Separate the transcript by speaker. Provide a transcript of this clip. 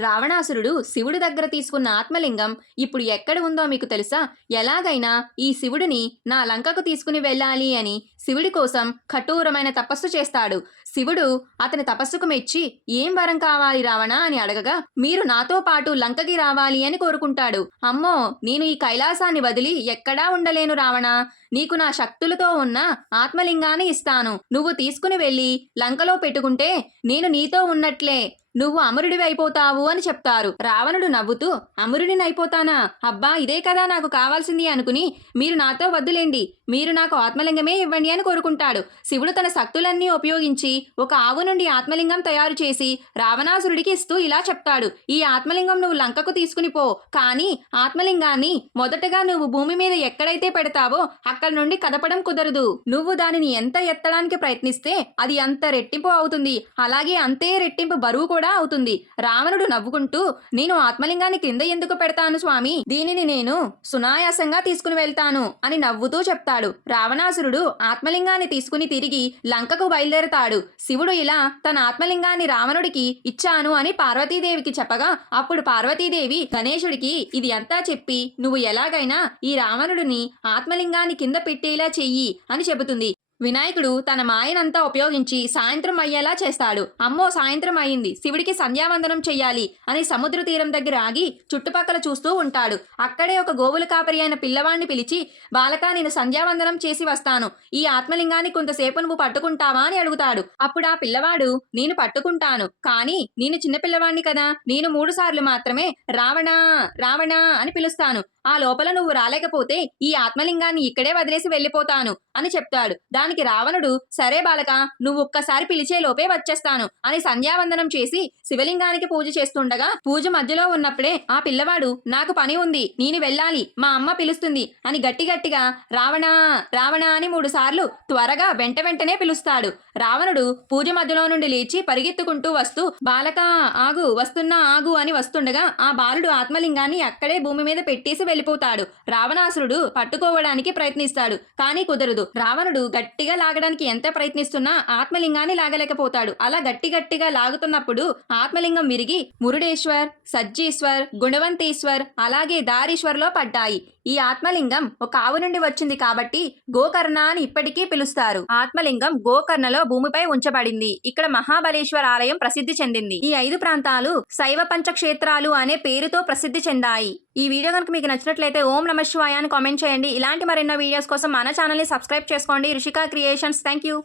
Speaker 1: రావణాసురుడు శివుడి దగ్గర తీసుకున్న ఆత్మలింగం ఇప్పుడు ఎక్కడ ఉందో మీకు తెలుసా? ఎలాగైనా ఈ శివుడిని నా లంకకు తీసుకుని వెళ్ళాలి అని శివుడి కోసం కఠోరమైన తపస్సు చేస్తాడు. శివుడు అతని తపస్సుకు మెచ్చి ఏం వరం కావాలి రావణ అని అడగగా మీరు నాతో పాటు లంకకి రావాలి అని కోరుకుంటాడు. అమ్మో నేను ఈ కైలాసాన్ని వదిలి ఎక్కడా ఉండలేను రావణ. నీకు నా శక్తులతో ఉన్న ఆత్మలింగాన్ని ఇస్తాను. నువ్వు తీసుకుని వెళ్ళి లంకలో పెట్టుకుంటే నేను నీతో ఉన్నట్లే. నువ్వు అమరుడివి అయిపోతావు అని చెప్తారు. రావణుడు నవ్వుతూ అమరుడిని అయిపోతానా అబ్బా ఇదే కదా నాకు కావాల్సింది అనుకుని మీరు నాతో వద్దులేండి. మీరు నాకు ఆత్మలింగమే ఇవ్వండి అని కోరుకుంటాడు. శివుడు తన శక్తులన్నీ ఉపయోగించి ఒక ఆవు నుండి ఆత్మలింగం తయారు చేసి రావణాసురుడికి ఇస్తూ ఇలా చెప్తాడు. ఈ ఆత్మలింగం నువ్వు లంకకు తీసుకుని పో. కానీ ఆత్మలింగాన్ని మొదటగా నువ్వు భూమి మీద ఎక్కడైతే పెడతావో అక్కడ నుండి కదపడం కుదరదు. నువ్వు దానిని ఎంత ఎత్తడానికి ప్రయత్నిస్తే అది అంత రెట్టింపు అవుతుంది. అలాగే అంతే రెట్టింపు బరువు కూడా అవుతుంది. రావణుడు నవ్వుకుంటూ నేను ఆత్మలింగాన్ని కింద ఎందుకు పెడతాను స్వామి? దీనిని నేను సునాయాసంగా తీసుకుని వెళ్తాను అని నవ్వుతూ చెప్తాడు. రావణాసురుడు ఆత్మలింగాన్ని తీసుకుని తిరిగి లంకకు బయలుదేరతాడు. శివుడు ఇలా తన ఆత్మలింగాన్ని రావణుడికి ఇచ్చాను అని పార్వతీదేవికి చెప్పగా అప్పుడు పార్వతీదేవి గణేశుడికి ఇది అంతా చెప్పి నువ్వు ఎలాగైనా ఈ రావణుడిని ఆత్మలింగాన్ని కింద పెట్టేలా చెయ్యి అని చెబుతుంది. వినాయకుడు తన మాయనంతా ఉపయోగించి సాయంత్రం అయ్యేలా చేస్తాడు. అమ్మో సాయంత్రం అయింది. శివుడికి సంధ్యావందనం చెయ్యాలి అని సముద్ర తీరం దగ్గర ఆగి చుట్టుపక్కల చూస్తూ ఉంటాడు. అక్కడే ఒక గోవుల కాపరి అయిన పిల్లవాడిని పిలిచి బాలక నేను సంధ్యావందనం చేసి వస్తాను. ఈ ఆత్మలింగాన్ని కొంతసేపు నువ్వు పట్టుకుంటావా? అని అడుగుతాడు. అప్పుడు ఆ పిల్లవాడు నేను పట్టుకుంటాను. కానీ నేను చిన్న పిల్లవాడిని కదా. నేను మూడు సార్లు మాత్రమే రావణా రావణా అని పిలుస్తాను. ఆ లోపల నువ్వు రాలేకపోతే ఈ ఆత్మలింగాన్ని ఇక్కడే వదిలేసి వెళ్ళిపోతాను అని చెప్తాడు. దానికి రావణుడు సరే బాలక నువ్వు ఒక్కసారి పిలిచే లోపే వచ్చేస్తాను అని సంధ్యావందనం చేసి శివలింగానికి పూజ చేస్తుండగా పూజ మధ్యలో ఉన్నప్పుడే ఆ పిల్లవాడు నాకు పని ఉంది నేను వెళ్ళాలి మా అమ్మ పిలుస్తుంది అని గట్టి గట్టిగా రావణా రావణా అని మూడు సార్లు త్వరగా వెంట వెంటనే పిలుస్తాడు. రావణుడు పూజ మధ్యలో నుండి లేచి పరిగెత్తుకుంటూ వస్తూ బాలక ఆగు వస్తున్నా ఆగు అని వస్తుండగా ఆ బాలుడు ఆత్మలింగాన్ని అక్కడే భూమి మీద పెట్టేసి వెళ్ళిపోతాడు. రావణాసురుడు పట్టుకోవడానికి ప్రయత్నిస్తాడు కానీ కుదరదు. రావణుడు గట్టిగా లాగడానికి ఎంత ప్రయత్నిస్తున్నా ఆత్మలింగాన్ని లాగలేకపోతాడు. అలా గట్టి గట్టిగా లాగుతున్నప్పుడు ఆత్మలింగం విరిగి మురుడేశ్వర్ సజ్జీశ్వర్ గుణవంతేశ్వర్ అలాగే దారీశ్వర్లో పడ్డాయి. ఈ ఆత్మలింగం ఒక ఆవు నుండి వచ్చింది కాబట్టి గోకర్ణ అని ఇప్పటికీ పిలుస్తారు. ఆత్మలింగం గోకర్ణలో భూమిపై ఉంచబడింది. ఇక్కడ మహాబలేశ్వర ఆలయం ప్రసిద్ధి చెందింది. ఈ ఐదు ప్రాంతాలు శైవ పంచక్షేత్రాలు అనే పేరుతో ప్రసిద్ధి చెందాయి. ఈ వీడియో కనుక మీకు నచ్చినట్లయితే ఓం నమ శివాయ అని కామెంట్ చేయండి. ఇలాంటి మరెన్నో వీడియోస్ కోసం మన ఛానల్ని సబ్స్క్రైబ్ చేసుకోండి. Rishika creations thank you